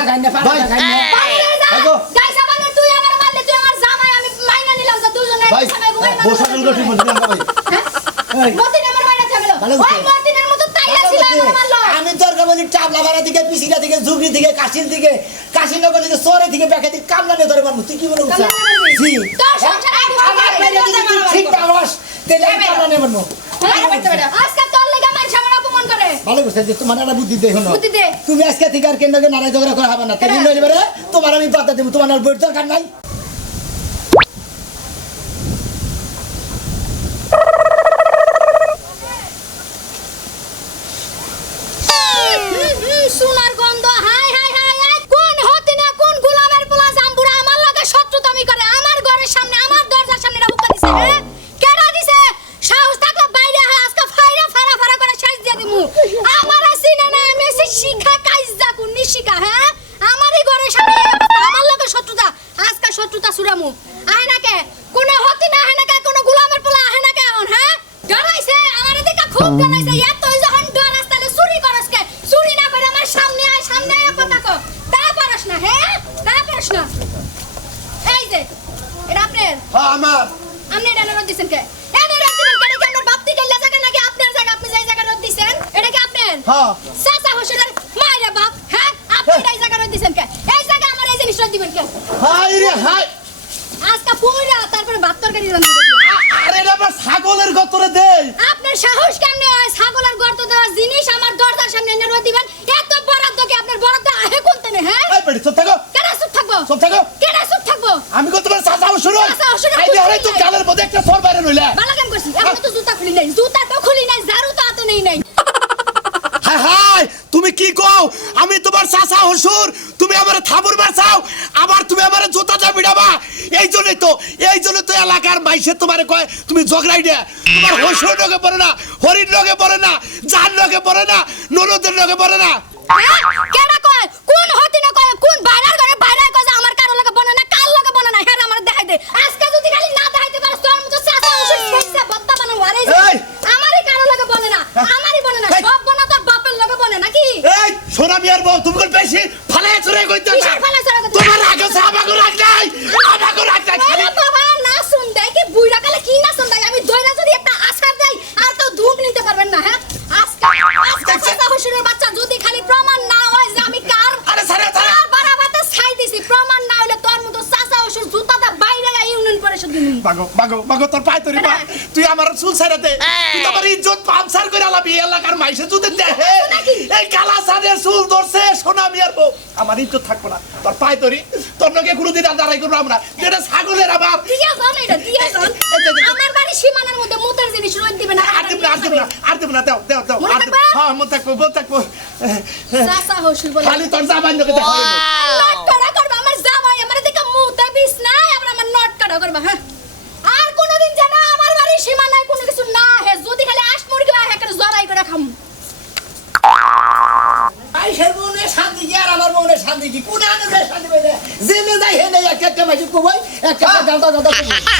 খাই না ভাই গাইস আমারে তুই আমার মারলে তুই আমার জামাই আমি মাইনা নিলাম যে দুজনে ভাই একসাথে ঘুমাই না বসার গল্প ঠিক বলছিস না ভাই মতিন আমার মাইনা থাকলো ওই মতিনের মতো তাইলা ছিল আমার মারলো আমি তোর কাছে চাপলা ভাড়া দিকে পিছিলা দিকে ঝুগড়ি দিকে কাশিনগর দিকে সরে দিকে বেকা দিকে কামলা নিয়ে ধরে মারমু তুই কি মনে করছিস জি তোর সংসারে আমার মেরে দিকে ঠিক পারস তেলে কামলা নিয়ে মারমু আজকে তোর লাগা মান সামনে অপমান করে ভালো করছিস যে তোমার একটা বুদ্ধি দে হলো বুদ্ধি দে তুমি আজকে থেকে আর কেন্দ্রকে নারাই ঝগড়া করা হবে না তেমনি নইলে বেরে তোমার আমি বাধা দেব তোমার আর বইর দরকার নাই সোনার গন্ধ হাই হাই হাই হাই কোন হতি না কোন গোলামের পোলা জাম্বুরা আমার লগে শত্রুতামি করে আমার ঘরের সামনে আমার দরজার সামনে এটা হুক্কা দিছে হ্যাঁ কেডা দিছে সাহস থাকলে বাইরে হয় আজকে ফাইরা ফারা ফারা করে শেষ দিয়ে দিমু আমার সিনে না আমি শিখা কাইজা কোন নিশিকা হ্যাঁ আমারই ঘরের সামনে আমার লগে শত্রুতা আজকে শত্রুতা সুরামু আয় না কে কোন হতি না আয় না কে কোন গোলামের পোলা আয় না কে এখন হ্যাঁ ডরাইছে আমারে দেখা খুব ডরাইছে এতই যখন ডরাস তাহলে চুরি করস কে চুরি না করে আমার সামনে আয় কথা কো তা পারস না হ্যাঁ তা পারস না এই যে এটা আপনার হ্যাঁ আমার আপনি এটা রোদ দিছেন কে এটা রোদ দিবেন কে এটা আমার বাপ থেকে জায়গা নাকি আপনার জায়গা আপনি যেই জায়গা রোদ দিছেন এটা কি আপনার হ্যাঁ চাচা হোসেনের মায়ের বাপ হ্যাঁ আপনি এই জায়গা রোদ দিছেন কে এই জায়গা আমার এই জিনিস রোদ দিবেন কে হাই রে হাই আজকে পুরা তারপরে ভাত তরকারি রান্না করব আরে রে আমার ছাগলের গতরে দেই আপনার সাহস কেমনে হয় ছাগলের গর্ত দেওয়া জিনিস আমার দরজার সামনে এনে রোদ দিবেন এত বরাদ্দ কি আপনার বরাদ্দ আহে কোনতে নে হ্যাঁ এই বেটি চুপ থাকো কেন চুপ থাকবো চুপ থাকো কেন চুপ থাকবো আমি কত তোমার চাচা শুনো চাচা শুনো, আইতে হরে তো গালের মধ্যে একটা সর বাইরে নইলা ভালো কাম করছি এখন তো জুতা খুলি নাই জুতা তো খুলি নাই ঝাড়ু তো হাতে নেই নাই হাই হাই তুমি কি কও আমি তোমার চাচা হসুর তুমি আমারে থাবুর মারছাও আবার তুমি আমারে জুতা দা বিড়াবা এই জন্যই তো এলাকার মাইসে তোমারে কয় তুমি ঝগড়াই দে তোমার হসুর লগে পড়ে না হরির লগে পড়ে না জান লগে পড়ে না ননদের লগে পড়ে না কেডা কয় কোন হতি না কয় কোন বাইরের ঘরে বাইরের কয় যে আমার কারো লাগে বনে না কাল লাগে বনে না হ্যাঁ আমার দেখাই দে আজকে যদি খালি না দেখাইতে পারছ তোর মতো চাচা ওষুধ খেয়েছে বত্তা বানাও আরে আমারই কারো লাগে বনে না আমারই বনে না সব বনে তোর বাপের লাগে বনে নাকি এই সোনা মিয়ার বউ তুমি কোন বেশি ফালায় চুরে কইতে না কিসের ফালায় চুরে কইতে? তোমার আগে আমাগো রাখ নাই আরে বাবা না শুন দেয় কি বুইড়া কালে কি না শুন দেয় আমি দইরা যদি একটা আছাড় দেই আর তো ধূপ নিতে পারবেন না হ্যাঁ আজকে চাচা হোসেনের বাচ্চা যদি খালি প্রমাণ না হয় যে আমি কার আরে সারা বারাবাতে ছাই দিছি প্রমাণ না হলে তোর মতো চাচা হোসেন জুতাটা বাইরে ইউনিয়ন পরিষদ দিবি বাগো তোর পায় তোরি বা তুই আমার চুল ছাইরা দে তুই তো আমার ইজ্জত পামসার করে আলাবি এলাকার মাইসে যদি দে এই কালা সাদের চুল ধরছে সোনা মিয়ার বউ আমার ইজ্জত থাকবো না তোর পায় তোরি তোর লগে কোনোদিন আর দাঁড়াই করবো আমরা যেটা ছাগলের আবার দিয়া যান এটা দিয়া যান আমার বাড়ি সীমানার মধ্যে মুতার জিনিস রোদ দিবে না আর দেব না দাও হ্যাঁ মন থাকবো চাচা হোসেন বলে খালি তোর জামাই লগে দেখা নট কাটা করবে আমার জামাই আমার দিকে মুতা বিছ নাই আবার আমার নট কাটা করবে হ্যাঁ আর কোনদিন যেন আমার বাড়ি সীমানায় কোনো কিছু না হে যদি খালি আশ মুরগি হয় একটা জরাই করে খাম আইসের মনে শান্তি কি আর আমার মনে শান্তি কি কোন আনে যায় শান্তি পাইলে জেনে যাই হেনে একটা মাইজি কই একটা দাদা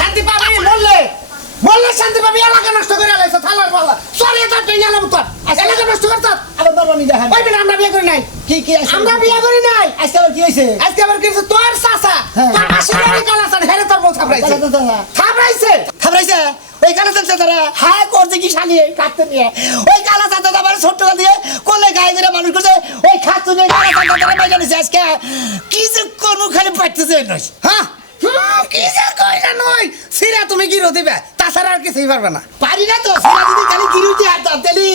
শান্তি পাবি বললে শান্তি পাবি এলাকা নষ্ট করে আলাইছ থালার পালা সরি এটা পেইলাম তো এলাকা নষ্ট করত আবার বারবানি দেখেন ওই বিনা আমরা বিয়ে করি নাই কি আমরা বিয়ে করি নাই আজকে আবার কি হইছে আজকে আবার কি হইছে তোর চাচা তোর পাশের কালাসান হেরে তোর বউ থাবরাইছে ওই কালা চাচারা হায় করছে কি শালি কাটতে নিয়ে ওই কালা চাচা আবার ছোট দিয়ে কোলে গায়ে ধরে মানুষ করছে ওই খাতু নিয়ে কালা চাচারা বাইরে নিছে আজকে কি যে কোন খালি পাইতেছে নয় হ্যাঁ কি যে কই না নয় সিরা তুমি গিরো দিবে তাছাড়া আর কিছুই পারবে না পারি না তো সিরা যদি খালি গিরু দিয়া তাহলে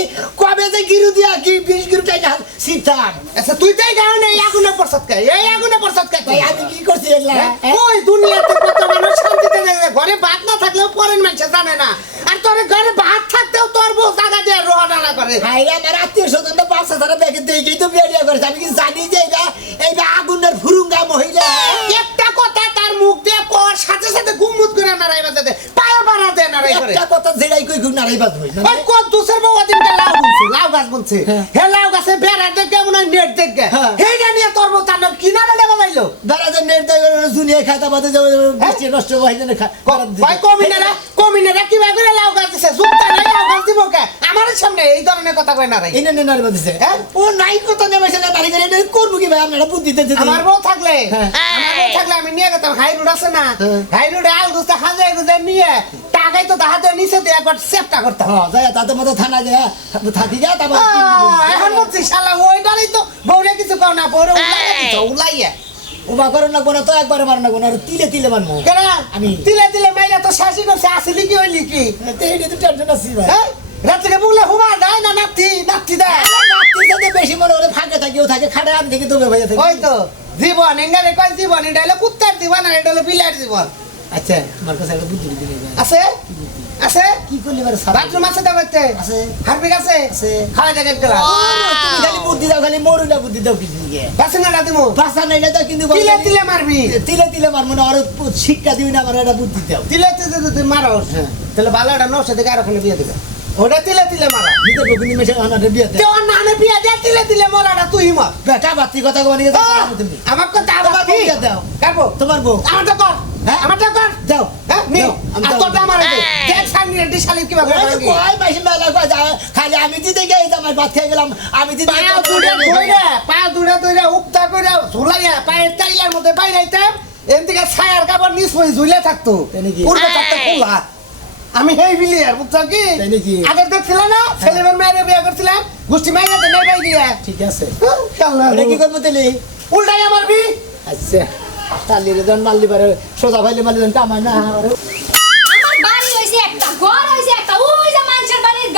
কবে যে গিরু দিয়া কি 20 গিরু টাই না সিতার আচ্ছা তুই তাই গাও না এই আগুনে পড়ছত কে ভাই আমি কি করছি এলা ওই দুনিয়াতে কত মানুষ শান্তিতে থাকে ঘরে ভাত না থাকলেও পরের মানুষ জানে না আর তোর ঘরে ভাত থাকতেও তোর বউ জায়গা দিয়ে রোহানা না করে ভাই আমার আত্মীয় স্বজন তো 5,000 টাকা দেখেই তো বিয়ে করে আমি কি জানি যে এই আগুনের ফুরুঙ্গা মহিলা একটা কথা তার মুখ দিয়ে কর সাথে সাথে গুমুত করে নারাই বাজাতে পায়ে বাড়া দেয় নারাই করে একটা কথা যেটাই কই গুম নারাই বাজ হই ওই কোন দুসের বউ ওদিনকে লাউ গাছ বলছে হে লাউ গাছে বেড়া দেখে মনে নেট দেখে হেইটা নিয়ে তোর বউ তার নাম কিনারে লেবা যাইলো বেড়া যে নেট দেখে দুনিয়া খাতা বাদে যে বৃষ্টি নষ্ট হই না করার দিই ভাই কমিনারা কি ভাই করে লাউ গাছ দিছে জুতা নাই লাউ গাছ দিব কে আমার বাড়ির সামনে এই ধরনের কথা কয় না ভাই এনে নে নারী বলতেছে হ্যাঁ ও নাই কত নেমেছে না নারী করে এটা করবো কি ভাই আপনারা বুদ্ধি দিতে আমার বউ থাকলে হ্যাঁ। আমার বউ থাকলে আমি নিয়ে গেতাম হাই রোড আছে না হ্যাঁ। হাই রোডে আল গুস্তা হাজার গুজে নিয়ে টাকাই তো হাতে নিচে দিয়ে একবার চেষ্টা করতাম হ্যাঁ যাই তাতে মতো থানা যায় থাকি যা তারপর এখন বলছি শালা ওইটারই তো বউরে কিছু কও না বউরে উলাইয়া দিছো উলাইয়া ওবা করো না কোনো তো একবারে মার না কোনো আর তিলে তিলে মারমু কেন আমি তিলে তিলে মাইলা তো শাসি করছে আসলি কি হইলি কি এইটা তো টেনশন আছে ভাই হ্যাঁ রাত্রে বুগলে হুমা দেয় না নাতি দেয় নাতি যদি বেশি মনে হলে ফাঁকে থাকিও থাকে খাটে আমি থেকে দবে ভাইয়া থাকে ওই তো জীবন এঙ্গারে কয় জীবন এটা হলো কুত্তার জীবন আর এটা হলো বিলের জীবন আচ্ছা আমার কাছে একটা বুদ্ধি দিলে আছে আছে কি করলি বারে সারা বাথরুম আছে তো করতে আছে হারপিক আছে আছে খাওয়া জায়গা গেলা তুমি খালি বুদ্ধি দাও খালি মরুলা বুদ্ধি দাও কিছু দিকে বাসে না দিমু বাসা নাইলে তো কিন্তু তিলে তিলে মারবি তিলে তিলে মারমু না আর শিক্ষা দিবি না আমার একটা বুদ্ধি দাও তিলে তিলে তুই মারো হ্যাঁ। তাহলে ভালো একটা নষ্ট থেকে আর ওখানে বিয়ে দিবে ওটা তিলে তিলে মারা নিতে বগুনি মেশে আনারে বিয়াতে তুই অন্য হানে বিয়ে দিয়ে তিলে তিলে মরাটা তুই মর বেটা বাতি কথা কই নিয়ে তুমি আমার কথা তোমার আবার বউ কি কে দাও কারবো তোমার বউ আমারটা কর হ্যাঁ? আমারটা কর দাও হ্যাঁ নি দাও, আমি আর দাও। তোরটা মারা দে দেখ সামনে রেডি শালি কি ভাবে ওই কই মাসি মেলা কই যা খালি আমি দিতে গেই আমার ভাত খেয়ে গেলাম আমি দিতে পা দূরে দূরে উক্তা করে ঝুলাইয়া পায়ের টাইলার মধ্যে বাইরাইতাম এর থেকে ছায়ার কাপড় নিচ পই ঝুলে থাকতো তাই নাকি? পূর্বে থাকতো খোলা আমি হেই বিলিয়ার বুঝছো কি তাই নাকি? আগে দেখছিলাম না ছেলেমেয়ের মেয়ের বিয়ে করছিলাম গোষ্ঠী মাইনা তো নেই পাই গিয়া ঠিক আছে ওটা কি করবো তেলি উল্টাই আমার বি আচ্ছা তালিরে জন মাল্লি পারে সোজা ভাইলে মাল্লি জন কামাই না আমার বাড়ি হইছে একটা ঘর হইছে একটা ওই যে মানুষের বাড়ির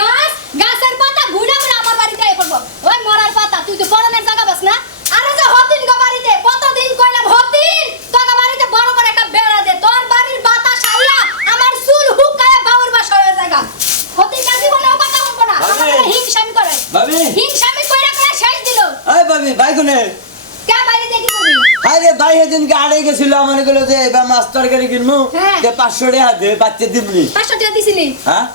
গাছের পাতা ঘুরে ঘুরে আমার বাড়িতে আই পড়বো ওই মরার পাতা তুই তো পরনের জায়গা বাস না আরে যে হতিন গো বাড়িতে কতদিন কইলাম হতিন তোর বাড়িতে বড় করে একটা বেড়া দে তোর বাড়ির বাতাস আইয়া আমার চুল হুকায় বাউর বাসা হয়ে জায়গা হতিন কাজী বলে ও কথা বলবো না আমার ভাবি। হিংসামি করে ভাবি। হিংসামি কইরা কইরা শেষ দিল আয় ভাবি ভাই কোনে কে বাড়ি দেখি করবি আরে ভাই সেদিনকে আড়ে গেছিল আমার গুলো যে এবার মাছ তরকারি কিনবো হ্যাঁ। 500 টাকা দে বাচ্চা দিবনি 500 টাকা দিছিলি হ্যাঁ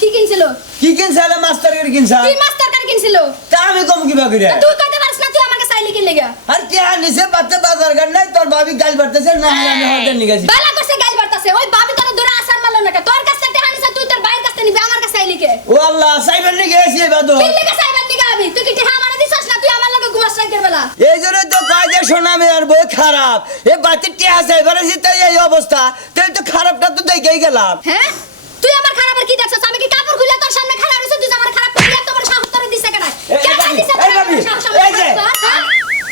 কি কিনছিল কি কিনছালে মাছ তরকারি কিনছা কি মাছ তরকারি কিনছিল তা আমি কম কিবা করে তা তুই কইতে পারিস না তুই আমাকে চাইলি কি লাগা আর কে নিছে বাচ্চা বাজার গান নাই তোর ভাবি গাল বাড়তেছে না আমি হতে নিগেছি বালা করছে গাইল বাড়তাছে ওই বাবি তোর দূরে আসার মারলো না কে তোর কাছ থেকে হানিছে তুই তোর বাইর কাছ থেকে নিবি আমার কাছে আইলি কে ও আল্লাহ সাইবেন নি গেছি এবাদো কি লিখে সাইবার দিকে আমি তুই কি টিহা আমারে দিছস না তুই আমার লগে ঘুমাস রাতের বেলা এই জন্য তো কয় যে শোনাবে আর বই খারাপ এ বাচ্চা টিয়া সাইবারে জিতে এই অবস্থা তাই তো খারাপটা তো দেখেই গেলাম হ্যাঁ তুই আমার খারাপের কি দেখছস আমি কি কাপড় খুলে তোর সামনে খারাপ হইছ তুই যে আমার খারাপ করলি তোমার সাহস তোর দিছে কেন কে দিছে এই ভাবি এই যে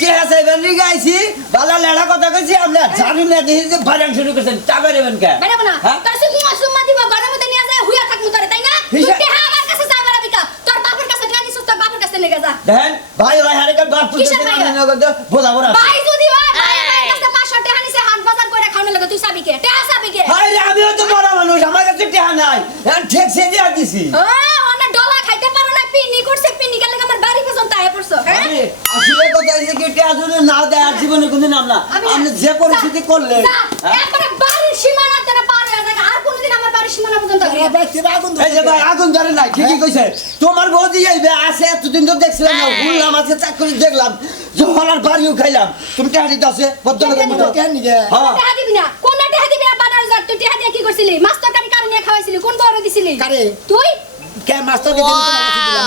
কে সাইবেন নি গাইছি বালা লেড়া কথা কইছি আমরা জানি না দেখি যে ভাড়ান শুরু করছেন টাকা দেবেন কে বেরাবো না হ্যাঁ? তোর সুমু সুম্মা দিব ঘরের মধ্যে নিয়ে যায় হুইয়া থাকমু তোরে তাই না তুই হিসা- টিহা আমার কাছে চাইবার বিকা তোর বাপের কাছে টাকা দিছস তোর বাপের কাছে নিয়ে যা দেখেন ভাই ভাই হারে কার বাপ কিসের পুজো ভাই? আমি নগদ বোঝাবো না ভাই যদি হয় ভাই আমার কাছে 500 টাকা নিছে হাট বাজার করে খাওয়ানোর লাগে তুই চাবি কে টাকা চাবি কে হাই রে আমিও তো বড় মানুষ আমার কাছে টাকা নাই এখন ঠিক সে দিয়ে দিছি ও অনেক ডলা খাইতে পারো না পিনি করছে পিনি গেলে আমার বাড়ি পর্যন্ত আয় পড়ছো হ্যাঁ আরে আসলে কথা এই যে কি টাকা যদি না দেয় আর জীবনে কোনদিন নাম না আপনি যে পরিস্থিতি করলেন হ্যাঁ? একবারে বাড়ির সীমানা তেরে পার হয়ে যায় আর কোনদিন আমার বাড়ির সীমানা পর্যন্ত আসবে না। এই যে ভাই আগুন ধরে নাই ঠিকই কইছে তোমার বৌদি যাইবে আছে এতদিন তো দেখছিলাম না ঘুরলাম আছে চাকরি দেখলাম যখন আর বাড়িও খাইলাম তুমি টাকা দিতে আছে ভদ্রলোকের মতো হ্যাঁ টাকা দিবি না কোন টাকা দিবি না বানার যা তুই টাকা দিয়ে কি করছিলি মাছ তরকারি কারণে নিয়ে খাওয়াইছিলি কোন বড় দিছিলি কারে? তুই কে মাস্টার কে দিন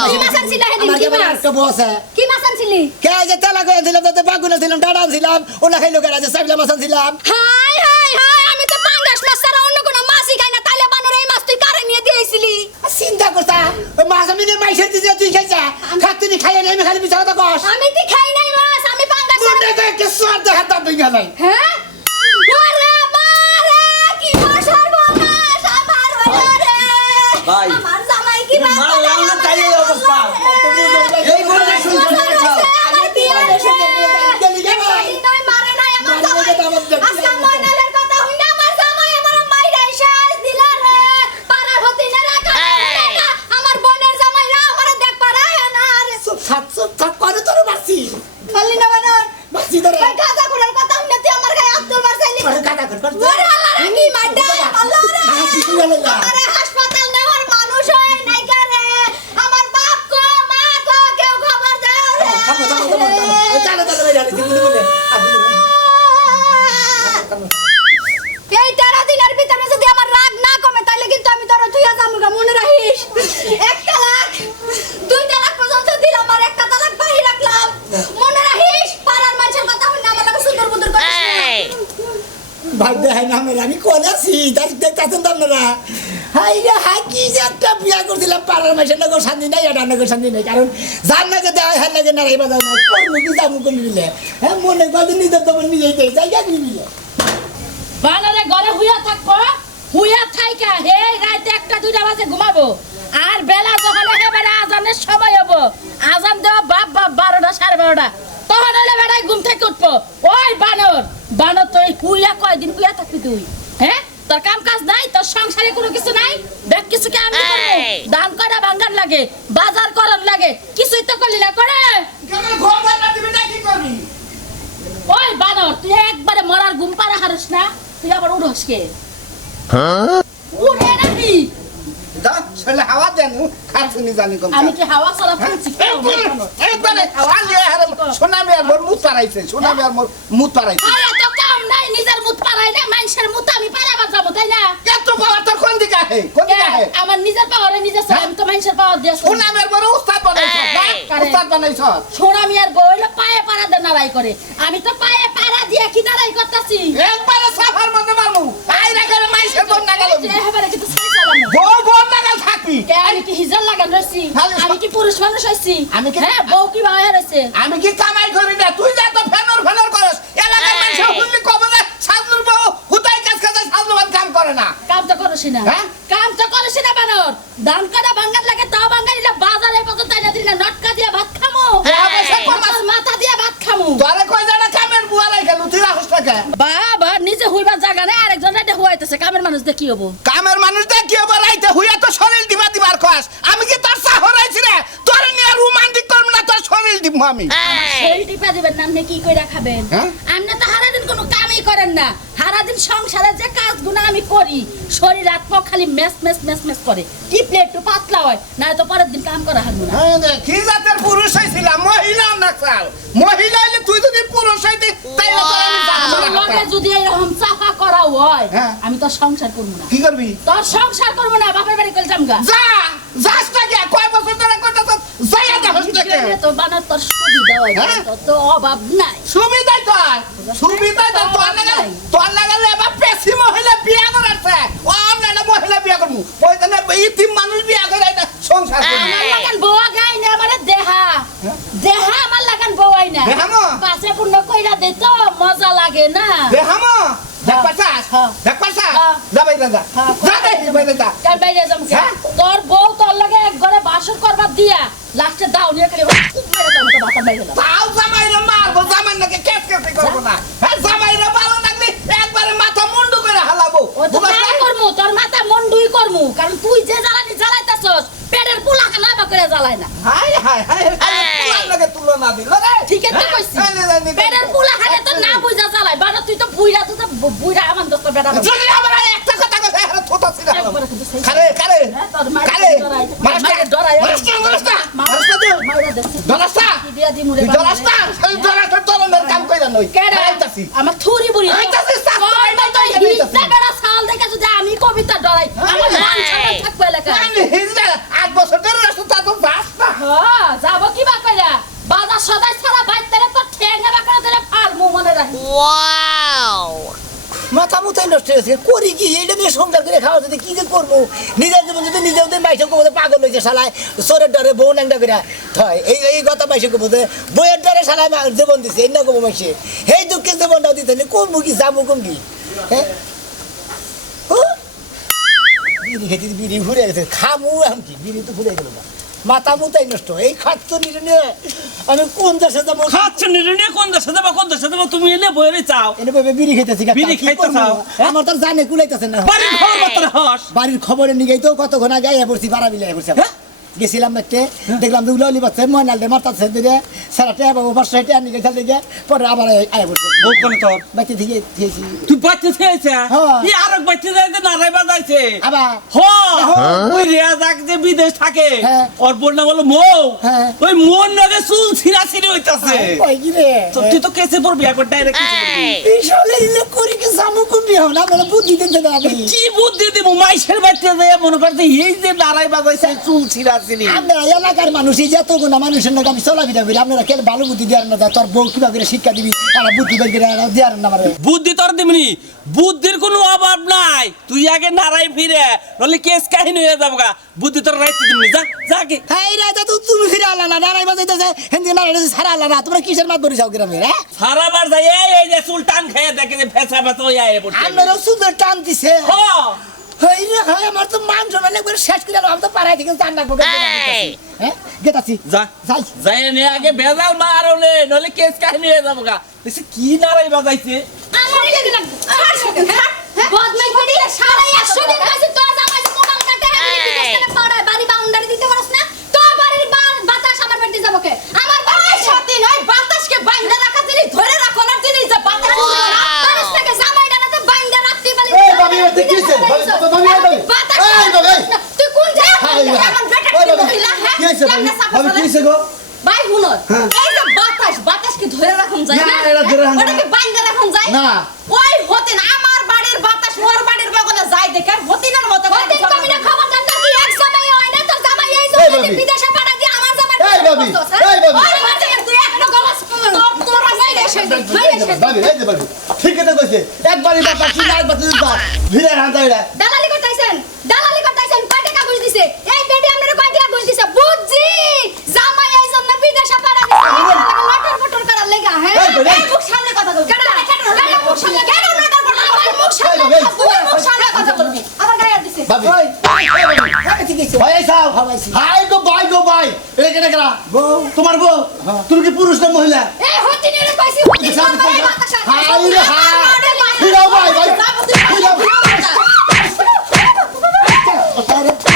কি মাছ আনছিলি হেদিন আমার কি কেবল মাছ একটা বস আছে কি মাছ আনছিলি কে যে তেলা করে দিলাম তাতে বাগুনা দিলাম ডাড়া দিলাম ওনা খাইলো কেন যে সাইবলা মাছ দিলাম হাই হাই হাই আমি তো পাঙ্গাস মাছ ছাড়া অন্য কোনো মাছই খাই না তাইলে বানর এই মাছ তুই কারে নিয়ে দিয়েছিলি চিন্তা করতা ওই মাছ আমি মাইসের দিতে তুই খাইছা খাতুনি খাইয়া নেই আমি খালি মিছা কথা কস আমি তো খাই নাই মাছ আমি পাঙ্গাস ছাড়া মোটে কে সোয়ার দেখা তা বিঘা নাই হ্যাঁ ওরে বারে কি সর্বনাশ আমার হলো রে ভাই। আমার জামাই কি বাবা মারলাম না তাই এই অবস্থা। এই বললে শুনছো না খাও আমার বিয়ে হয়েছে। এই নয় মারে নাই আমার জামাই। আজকে ময়নালের কথা হইনা আমার জামাই আমার মাইরা শেষ দিলা রে। পাড়ার হতিনে রাখা না। আমার বোনের জামাইরা আমারে দেখ পারায় না রে। সাত করে তোর মারছি খালি না বানর। মারছি তোরে ওই গাঁজা ঘোড়ার কথা হইনা তুই আমার গায়ে হাত ভাই দেখাই না আমরা আমি কোন আছি তার দেখতেছেন তো আপনারা হাই রে হাই কি যে একটা বিয়া করছিলাম পাড়ার মাসের লোক শান্তি নাই এটা লোক শান্তি নাই কারণ যার নাকি দেওয়া হ্যাঁ লাগে না এবার করবো কি যাবো কোন মিলে হ্যাঁ মনে কদিন নিজের তোমার নিজেই দেয় জায়গা কি মিলে বানালে ঘরে হুইয়া থাকবো হুইয়া থাইকা হে রাতে 1-2 বাজে ঘুমাবো আর বেলা যখন একেবারে আজানের সময় হবো আজান দেওয়া বাপ 12টা 12:30 তখন হলে বেড়াই ঘুম থেকে উঠবো ওই বানর বানর তুই হুইয়া কয়দিন হুইয়া থাকবি তুই হ্যাঁ তোর কাম কাজ নাই তোর সংসারে কোনো কিছু নাই দেখ কিছু কি আমি করবো দান করা ভাঙ্গার লাগে বাজার করার লাগে কিছুই তো করলি না করে ওই বানর তুই একবারে মরার ঘুম পাড়া হারস না তুই আবার উড়স কে উড়ে নাকি দা শৈলে হাওয়া দেন খাচ্ছি জানি কম আমি কি হাওয়া চলা ফুলছি একবারে চালিয়ে হারে সোনামি আর মোর মুত পারাইছে সোনামি আর মোর মুত পারাইছে আরে তো কাম নাই নিজের মুত পারাই না মানুষের মুত আমি পারাবার যাবো তাই না এত পাওয়ার তোর কোন দিকে আহে কোন দিকে আহে আমার নিজের পাওয়ারে নিজে চাই আমি তো মানুষের পাওয়ার দিয়ে সোনামি আর মোর উস্তাদ বানাইছ না উস্তাদ বানাইছ সোনামি আর বইলে পায়ে পাড়া দিয়ে নাড়াই করে আমি তো পায়ে পাড়া দিয়ে কি নাড়াই করতেছি একবারে সাফার মধ্যে মারমু আই রাখে মাইসের বন না গেল যে এবারে কিন্তু সেই চালানো বন না গেল থাকবি আমি কি হিজার লাগান রইছি আমি কি পুরুষ মানুষ হইছি আমি কি- হ্যাঁ বউ কি ভাই রইছে আমি কি কামাই করি না তুই যা তো ফেনর করস এলাকার মানুষ হুল্লি কবে না সাজলুর বউ হুতাই কাজ কাজ সাজলু কাম করে না কাম তো করছি না হ্যাঁ? কাম তো করছি না বানর দান কাটা ভাঙ্গার লাগে তাও ভাঙ্গারিলা বাজারে পর্যন্ত তাই না দিনা নটকা দিয়ে ভাত খামু হ্যাঁ, অবশ্য করবা। মাথার মাথা দিয়ে ভাত খামু তোরে কই জানা কামের বুয়া রাখে তুই রাখস টাকা বাবা নিজে হইবার জায়গা নাই আরেকজন রাইতে হুয়াইতেছে কামের মানুষ দিয়ে কি হবো কামের মানুষ দেখ কি হবে রাইতে হুইয়া তো শরীর দিবার কস আমি কি তোর সাহর আইছি রে তোর নিয়ে রোমান্টিক করব না তোর শরীর দিব আমি সেই টিপা দিবেন না আপনি কি কইরা খাবেন হ্যাঁ? আপনি তো সারাদিন কোনো কামই করেন না সারাদিন সংসারে যে কাজগুলো আমি করি শরীর আত্মা খালি মেস মেস মেস মেস করে টিপলে একটু পাতলা হয় না তো পরের দিন কাম করা হারবো না কি জাতের পুরুষ হইছিলাম মহিলা না চাল মহিলা হইলে তুই যদি পুরুষ হইতে তাইলে তোর আমি আমার লগে যদি এরকম চাপা করা হয় হ্যাঁ। আমি তো সংসার করবো না কি করবি তোর সংসার করবো না বাপের বাড়ি কল জামগা যা যাস টাকা কয় বছর ধরে কইতাছ যাইয়া যা হস্টেকে তো বানার তোর সুবিধা হয় হ্যাঁ? তোর তো অভাব নাই সুবিধাই তো সুবিধাই তো তোর লাগালে এবার পেশি মহিলা বিয়া করাচ্ছে ও অন্য মহিলা বিয়া করবো ওই জন্য ইতিম মানুষ বিয়া করে এটা সংসার করবি আমার লাগান বউয়া গাই না মানে দেহা দেহা আমার লাগান বউয়াই না দেহা না? পাশে পূর্ণ কইরা দে তো মজা লাগে না দেখামো দেখ পাশাস হ্যাঁ। দেখ পাশাস হ্যাঁ। যা বাইরে যা হ্যাঁ, যা বাইরে যা কাল বাইরে যাম কে হ্যাঁ? তোর বউ তোর লাগে এক ঘরে বাসর করবার দিয়া লাস্টে দাও নিয়ে খালি খুব মেরে দাও তো ভাতার বাইরে দাও তাও জামাইরে মারবো জামাই নাকি কেস কেসি করবো না হ্যাঁ জামাইরে ভালো লাগলে একবারে মাথা মুন্ডু করে হালাবো ও তো তাই করমু তোর মাথা মন দুই করমু কারণ তুই যে জ্বালানি জ্বালাইতাছস পেটের পুলা খানা বা করে জ্বালায় না হাই হাই হাই তুলার লাগে তুলনা দিল রে ঠিক আছে কইছি পেটের পুলা খানে তো না বুঝা জ্বালাই বাবা তুই তো বুইরা তুই তো বুইরা আমার দোস্ত বেটা বাবা। যদি আমার একটা কথা কথা এর থোতা ছিল একবারে কিন্তু সেই- কারে কারে হ্যাঁ, তোর মায়ের কারে ডরাই। মারস্তা মায়ের ডরাই। মারস্তা মারস্তা মায়ের তুই মায়েরা দেখছে। ডরাস্তা কি দিয়া দিমু রে তুই বাবা। ডরাস্তা সেই ডরাস্তা তোর কাম কইরা নই কেডা? আইতাছি আমার থুরি বুড়ি আইতাছি, শাস্তি তোর পাইতাছি, মতো আইতাছি। হিজড়া বেড়া ছাল দেখে যদি আমি কবিতা ডরাই আমার মান সম্মান থাকবে এলাকায়। আমি হিজড়া 8 বছর ধরে রাস্তা তো বাসটা হ্যাঁ, যাবো কি বা কইরা? বাজার সদাই ছাড়া বাইরে তো ঠেঙ্গা বা করে দিলে ফালমু মনে রাখি। মাথা মুথাই নষ্ট হয়েছে করি কি এইটা নিয়ে সংসার করে খাওয়া যদি কি যে করবো নিজের জীবন যদি নিজে ওদের মাইসে কবো পাগল হয়েছে শালায় চোরের ডরে বউ নাংটা করে হয় এই কথা মাইসে কবো বইয়ের ডরে শালায় জীবন দিছে এই না কবো মাইসে এই দুঃখের জীবনটাও দিতে নেই করবো কি যাবো কমবি হ্যাঁ বিড়ি খেতে বিড়ি ঘুরে গেছে খামু এমনকি বিড়ি তো ঘুরে গেল না মাথা মুতাই নষ্ট এই খাদ্য নিয়ে আমি কোন দেশে যাবো খাচ্ছ নির্ণয় কোন দেশে যাবো তুমি এনে বইরে চাও এনে বলবে বিড়ি খেতেছি বিড়ি খাইতেছাও? আমার তো জানে কুলাইতেছে না বাড়ির খবর বার্তা হস বাড়ির খবরে নিয়ে তো কতক্ষণ আগে আয়া পড়ছি বাড়া বিলে পড়ছি হ্যাঁ? গেছিলাম দেখতে দেখলাম যে উলাউলি বাচ্চা ময়নাল মারতাছে দিলে সারাটা বাবু পাঁচশো হেঁটে আনি গেছে দেখে পরে আবার আয়া পড়ছে বউ কোন তোর বাচ্চা থেকে খেয়েছি তুই বাচ্চা খেয়েছে হ্যাঁ। এই আরেক বাচ্চা যাইতে নারাই বাজাইছে আবার ওই রেয়াজাক যে বিদেশ থাকে হ্যাঁ। ওর বোন না বলো মৌ হ্যাঁ। ওই মন নগে চুল ছিঁড়া ছিঁড়ি হইতাছে ওই কি রে তুই তো কেসে পড়বি একবার ডাইরেক্ট এই সলে ইলে করি কি সামু কমবি হল না বলে বুদ্ধি দিতে না আমি কি বুদ্ধি দিব মাইশের বাচ্চা যায় মনে করতে এই যে নারাই বাজাইছে চুল ছিঁড়াছে আসছিনি আপনারা এলাকার মানুষ এই যত গুণা মানুষের নাকি আমি চলাফেরা করি আপনারা কেন ভালো বুদ্ধি দেওয়ার না তোর বউ কিভাবে করে শিক্ষা দিবি একটা বুদ্ধি বের করে দেওয়ার না আমার বুদ্ধি তোর দিমনি বুদ্ধির কোনো অভাব নাই তুই আগে নারাই ফিরে নলে কেস কাহিনী হয়ে যাবো গা বুদ্ধি তোর রাইতে দিমনি যা যা কে এই রাজা তো তুমি ফিরে আলা না নারাই বাজাইতেছে হিন্দি নারাই ছাড়া আলা না তোমরা কিসের মাত ধরে যাও গ্রামে হ্যাঁ সারাবার যাই এই যে সুলতান খেয়ে দেখে যে ফেসা ফেসা হয়ে আয়ে পড়ছে আপনারও সুন্দর টান দিছে হ হই রে হয় আমার তো মান সম্মান একবার শেষ করে আমি তো পাড়ায় থেকে চান লাগবো হ্যাঁ গেতাছি যা যাই যাই নে আগে বেজাল মারলে নলে কেস কাহিনী হয়ে যাবো গা দেখছি কি নারাই বাজাইছে আমার এই দিলাম ছাড় শুধু বদমাই করি সারা 100 দিন কাছে তোর জামাই মোবাইল কাটে বিদেশ থেকে পাড়ায় বাড়ি বাউন্ডারি দিতে পারছ না তোর বাড়ির বাতাস আমার বাড়িতে যাবো কে আমার বাড়ি সত্যি নয় বাতাসকে বাইন্ধা রাখা জিনিস ধরে রাখো না জিনিস যে বাতাস বাতাস থেকে জামাই ডানাতে বাইন্ধা রাখতে বলি এই বাবি, তুই কি হইছে? বাবি, বাতাস এই বাবি। তুই কোন জায়গা এই বাবি। আমার বেটা ওই কি বাবি, মহিলা হ্যাঁ কি হইছে বাবি? কেমনে সাফা বাবি, কি চলে? হইছে গো? ভাই হুনো হ্যাঁ। এই যে বাতাসকে ধরে রাখুন যায় না, না এটা ধরে রাখুন ওটাকে যায়। বাইন্ধা রাখুন যায় না। ওই হতেন আমার বাড়ির বাতাস ওর বাড়ির বগলে যায় দেখে হতিনের মতো হতেন কমি না খবর জানতা কি এক জামাই হয় না তোর জামাই এই এই জন্য বাবি। বিদেশে পাঠা দিয়ে আমার জামাই এই বাবি, এই বাবি। ওই মাঝে তুই এখনো গলাস তোর নাই এসে বাবি, এই যে বাবি। ঠিক আছে কইছে। একবারই বাবা কি না একবার তুই যা। ভিড়ে হাঁটা এটা। দালালি করতেছেন কয় টাকা ঘুষ দিছে এই বেটি আপনারা কয় টাকা ঘুষ দিছে বুঝছি জামাই এই জন্য বিদেশে পাঠা দিছে লটর পটর করার লাগা হ্যাঁ এই বেটি। এই মুখ সামনে কথা বল কেন মুখ সামনে কেন লটর পটর আমার মুখ সামনে এই বাবি। তুই মুখ সামনে কথা বলবি আমার গায়ে হাত দিছে বাবি। ওই আমি ঠিক আছে ভাই এই সাও। হবাইছি। হাই গো ভাই। এটা কেটে গেলা। তোমার বউ? তুমি কি পুরুষ না মহিলা? এই হতিনের কইছি হতিন জামাই বাতাস হাই রে হাই। ফিরাও ভাই ভাই। ফিরাও।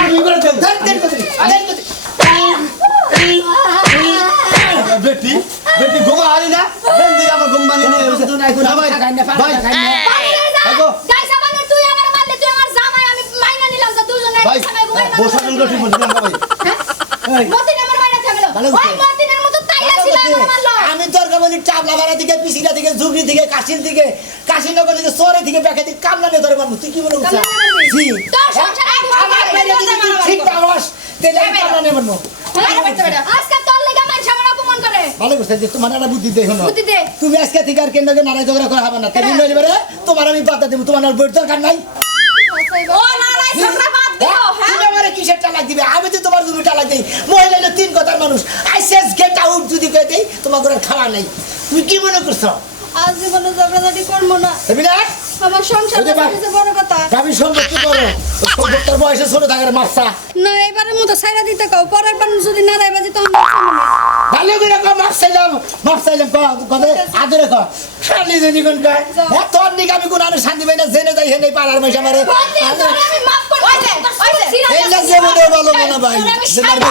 তুমি করে দেন। বেটি বেটি ঘুমা হারি না দেন দিকে আমার ঘুম ভাঙি নিয়ে এসে তো নাই কোনো ভাই খাই না ভাই আগো। তুই আমার মারলে তুই আমার জামাই আমি মাইনা নিলাম যে দুজনে ভাই জামাই ঘুমাই না বসা কেন ঠিক বলছি না ভাই এই, মতিন আমার মাইনা থাকলো ভালো ওই হচ্ছে। মতিনের মতো তাইলা ছিল আমার মারলো আমি তোর বলি চাপলা ভাড়া থেকে পিসিরা থেকে জুগরি থেকে কাশিল থেকে কাশিনগর থেকে সোরে থেকে ব্যাকে থেকে কামলা নিয়ে ধরে মারবো তুই কি মনে করছিস কামলা নিয়ে মারবি? জি তোর সংসারে আমার বাইরে যদি তুই ঠিক না হস তাহলে আমি কামলা নিয়ে মারবো আজকে তোর লাগা মানুষ আমার অপমান করে ভালো করছে যে তোমার একটা বুদ্ধি দেখো না বুদ্ধি দে। তুমি আজকে থেকে আর কেন্দ্রকে নারায় ঝগড়া করা হবে না তুমি নইলে পারে তোমার আমি বাধা দেবো তোমার আর বইয়ের দরকার নাই ও নারাই ঝগড়া বাদ দিও হ্যাঁ তুমি আমারে কিসের টালাক দিবে আমি তো তোমার তুমি টালাক দিই মহিলা হলো তিন কথার মানুষ আইসেস গেট আউট যদি করে দেই তোমার ঘরে খাওয়া নাই তুমি কি মনে করছো আজ জীবনে ঝগড়াঝাটি করবো না বিরাট আমার সংসার ওই যে বা- সবচেয়ে বড় কথা আমি সম্পত্তি করো সম্পত্তির বয়সে ছোট থাকার মাপসা না এবারের মতো ছাইরা দিতে কাও পরের বার যদি নারাই বাজি তখন ভালো করে কো মাপ চাইলাম কথা আদরে কো শালি যদি কোন কয় হ্যাঁ তোর নিকে আমি কোন আর শান্তি পাই না জেনে যাই হেনে পাড়ার মশা মারে আমি মাফ করে এই না যে মনে ভালো মনে ভাই যে মারবে